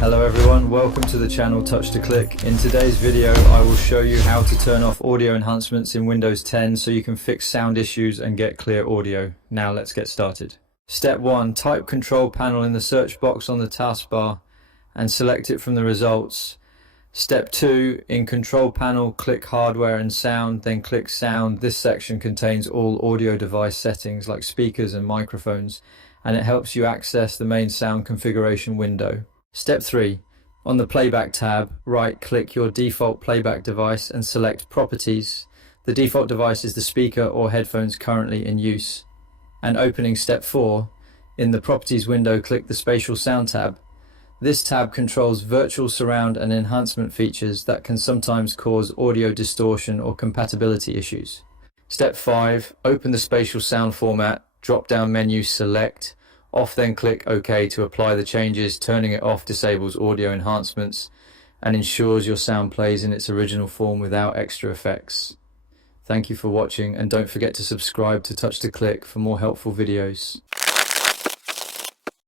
Hello everyone, welcome to the channel Touch to Click. In today's video I will show you how to turn off audio enhancements in Windows 10 so you can fix sound issues and get clear audio. Now let's get started. Step 1. Type Control Panel in the search box on the taskbar and select it from the results. Step 2. In Control Panel, click Hardware and Sound, then click Sound. This section contains all audio device settings like speakers and microphones, and it helps you access the main sound configuration window. Step 3. On the Playback tab, right-click your default playback device and select Properties. The default device is the speaker or headphones currently in use. And opening Step 4, in the Properties window, click the Spatial Sound tab. This tab controls virtual surround and enhancement features that can sometimes cause audio distortion or compatibility issues. Step 5. Open the Spatial Sound format, drop-down menu, select Off, then click OK to apply the changes. Turning it off disables audio enhancements and ensures your sound plays in its original form without extra effects. Thank you for watching, and don't forget to subscribe to Touch to Click for more helpful videos.